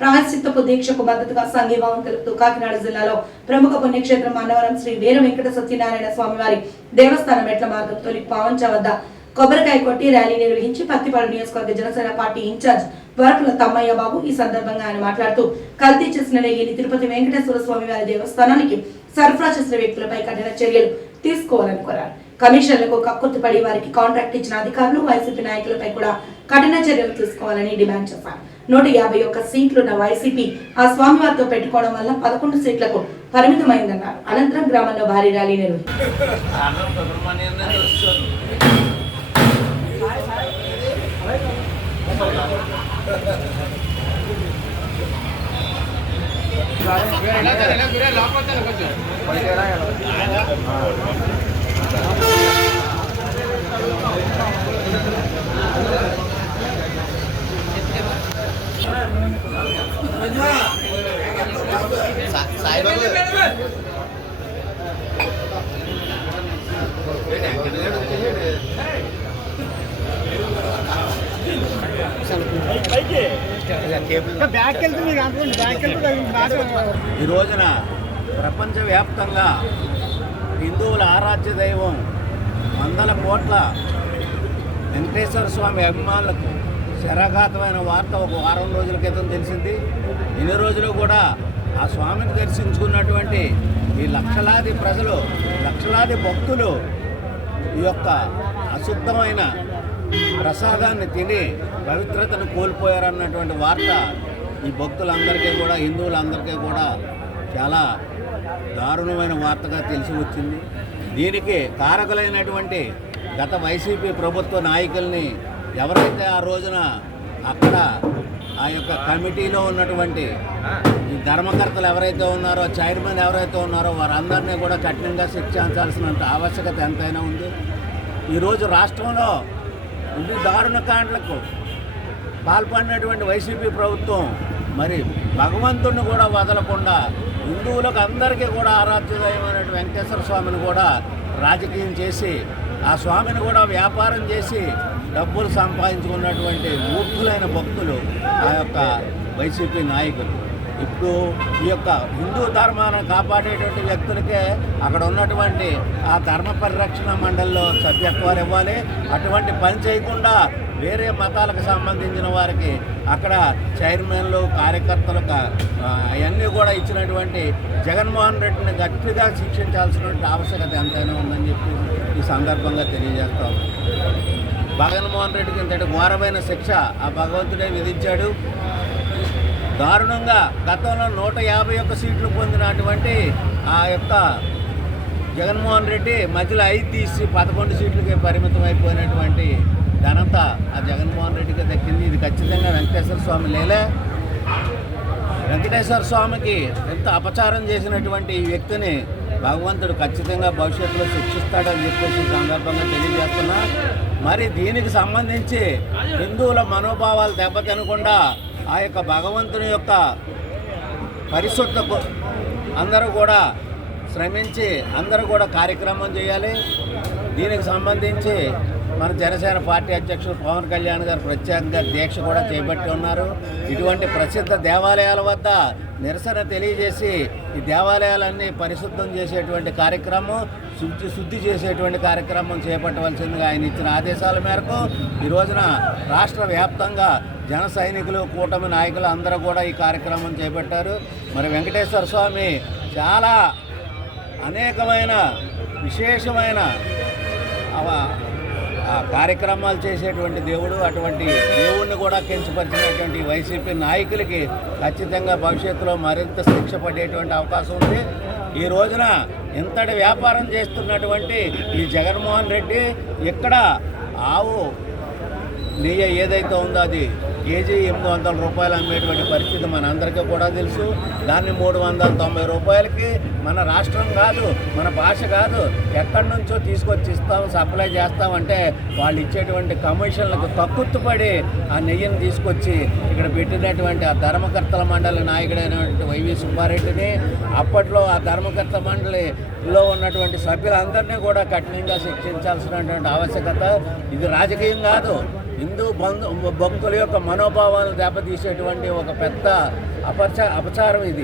ప్రాయశ్చిత్తపు దీక్షకు మద్దతుగా సంఘీభావం తెలుపుతూ కాకినాడ జిల్లాలో ప్రముఖ పుణ్యక్షేత్రం అన్నవరం శ్రీ వీర వెంకట సత్యనారాయణ స్వామివారి దేవస్థానం మెట్ల మార్గం తొలి పావంచ వద్ద కొబ్బరికాయ కొట్టి ర్యాలీ నిర్వహించి పత్తిపాడు నియోజకవర్గ జనసేన పార్టీ ఇన్ఛార్జ్ వరపుల తమ్మయ్య బాబు ఈ సందర్భంగా ఆయన మాట్లాడుతూ కల్తీ చేసిన నెయ్యిని తిరుపతి వెంకటేశ్వర స్వామి వారి దేవస్థానానికి సరఫరా చేసిన వ్యక్తులపై కఠిన చర్యలు తీసుకోవాలని కోరారు. కమిషన్లకు కక్కుర్తిపడి వారికి కాంట్రాక్ట్ ఇచ్చిన అధికారులు వైసీపీ నాయకులపై కూడా కఠిన చర్యలు తీసుకోవాలని డిమాండ్ చేశారు. 151 సీట్లున్న వైసీపీ ఆ స్వామివారితో పెట్టుకోవడం వల్ల 11 సీట్లకు పరిమితమైందన్నారు. అనంతరం గ్రామంలో భారీ ర్యాలీ నిర్వహించారు. ఈ రోజున ప్రపంచవ్యాప్తంగా హిందువుల ఆరాధ్య దైవం వందల కోట్ల వెంకటేశ్వర స్వామి అభిమానులకు శరాఘాతమైన వార్త ఒక వారం రోజుల క్రితం తెలిసింది. ఇన్ని రోజులు కూడా ఆ స్వామిని దర్శించుకున్నటువంటి ఈ లక్షలాది ప్రజలు, లక్షలాది భక్తులు ఈ యొక్క అశుద్ధమైన ప్రసాదాన్ని తిని పవిత్రతను కోల్పోయారన్నటువంటి వార్త ఈ భక్తులందరికీ కూడా, హిందువులందరికీ కూడా చాలా దారుణమైన వార్తగా తెలిసి వచ్చింది. దీనికి కారకులైనటువంటి గత వైసీపీ ప్రభుత్వ నాయకుల్ని ఎవరైతే ఆ రోజున అక్కడ ఆ యొక్క కమిటీలో ఉన్నటువంటి ఈ ధర్మకర్తలు ఎవరైతే ఉన్నారో, చైర్మన్ ఎవరైతే ఉన్నారో వారందరినీ కూడా కఠినంగా శిక్షించాల్సినంత ఆవశ్యకత ఎంతైనా ఉంది. ఈరోజు రాష్ట్రంలో ఇన్ని దారుణ కాండలకు పాల్పడినటువంటి వైసీపీ ప్రభుత్వం మరి భగవంతుడిని కూడా వదలకుండా హిందువులకు అందరికీ కూడా ఆరాధ్యదైన వెంకటేశ్వర స్వామిని కూడా రాజకీయం చేసి, ఆ స్వామిని కూడా వ్యాపారం చేసి డబ్బులు సంపాదించుకున్నటువంటి మూర్ఖులైన భక్తులు ఆ యొక్క వైసీపీ నాయకులు. ఇప్పుడు ఈ యొక్క హిందూ ధర్మాన్ని కాపాడేటువంటి వ్యక్తులకే అక్కడ ఉన్నటువంటి ఆ ధర్మ పరిరక్షణ మండలిలో సభ్యత్వాలు ఇవ్వాలి. అటువంటి పని చేయకుండా వేరే మతాలకు సంబంధించిన వారికి అక్కడ చైర్మన్లు, కార్యకర్తలకు అవన్నీ కూడా ఇచ్చినటువంటి జగన్మోహన్ రెడ్డిని గట్టిగా శిక్షించాల్సినటువంటి ఆవశ్యకత ఎంతైనా ఉందని చెప్పి ఈ సందర్భంగా తెలియజేస్తాం. జగన్మోహన్ రెడ్డికి ఇంతటి ఘోరమైన శిక్ష ఆ భగవంతుడే విధించాడు. దారుణంగా గతంలో 151 సీట్లు పొందినటువంటి ఆ యొక్క జగన్మోహన్ రెడ్డి మధ్యలో 5 తీసి 11 సీట్లకి పరిమితం అయిపోయినటువంటి ఘనత ఆ జగన్మోహన్ రెడ్డికి దక్కింది. ఇది ఖచ్చితంగా వెంకటేశ్వర స్వామి లేలే. వెంకటేశ్వర స్వామికి ఎంత అపచారం చేసినటువంటి ఈ వ్యక్తిని భగవంతుడు ఖచ్చితంగా భవిష్యత్తులో శిక్షిస్తాడని చెప్పేసి సందర్భంగా తెలియజేస్తున్నా. మరి దీనికి సంబంధించి హిందువుల మనోభావాలు దెబ్బతినకుండా ఆ యొక్క భగవంతుని యొక్క పరిశుద్ధకు అందరూ కూడా శ్రమించి అందరూ కూడా కార్యక్రమం చేయాలి. దీనికి సంబంధించి మన జనసేన పార్టీ అధ్యక్షుడు పవన్ కళ్యాణ్ గారు ప్రత్యేకంగా దీక్ష కూడా చేపట్టి ఉన్నారు. ఇటువంటి ప్రసిద్ధ దేవాలయాల వద్ద నిరసన తెలియజేసి ఈ దేవాలయాలన్నీ పరిశుద్ధం చేసేటువంటి కార్యక్రమం, శుద్ధి చేసేటువంటి కార్యక్రమం చేపట్టవలసిందిగా ఆయన ఇచ్చిన ఆదేశాల మేరకు ఈ రోజున రాష్ట్ర వ్యాప్తంగా జన సైనికులు, కూటమి నాయకులు అందరూ కూడా ఈ కార్యక్రమం చేపట్టారు. మరి వెంకటేశ్వర స్వామి చాలా అనేకమైన విశేషమైన కార్యక్రమాలు చేసేటువంటి దేవుడు. అటువంటి దేవుణ్ణి కూడా కించపరిచినటువంటి వైసీపీ నాయకులకి ఖచ్చితంగా భవిష్యత్తులో మరింత శిక్ష పడేటువంటి అవకాశం ఉంది. ఈ రోజున ఇంతటి వ్యాపారం చేస్తున్నటువంటి ఈ జగన్మోహన్ రెడ్డి ఇక్కడ ఆవు నెయ్యి ఏదైతే ఉందో అది కేజీ 800 రూపాయలు అమ్మేటువంటి పరిస్థితి మనందరికీ కూడా తెలుసు. దాన్ని 390 రూపాయలకి మన రాష్ట్రం కాదు, మన భాష కాదు, ఎక్కడి నుంచో తీసుకొచ్చి ఇస్తాం, సప్లై చేస్తామంటే వాళ్ళు ఇచ్చేటువంటి కమిషన్లకు కక్కుర్తుపడి ఆ నెయ్యిని తీసుకొచ్చి ఇక్కడ పెట్టినటువంటి ఆ ధర్మకర్తల మండలి నాయకుడైనటువంటి వైవి సుబ్బారెడ్డిని, అప్పట్లో ఆ ధర్మకర్త మండలిలో ఉన్నటువంటి సభ్యులందరినీ కూడా కఠినంగా శిక్షించాల్సినటువంటి ఆవశ్యకత. ఇది రాజకీయం కాదు, హిందూ భక్తుల యొక్క మనోభావాలను దెబ్బతీసేటువంటి ఒక పెద్ద అపచారం ఇది.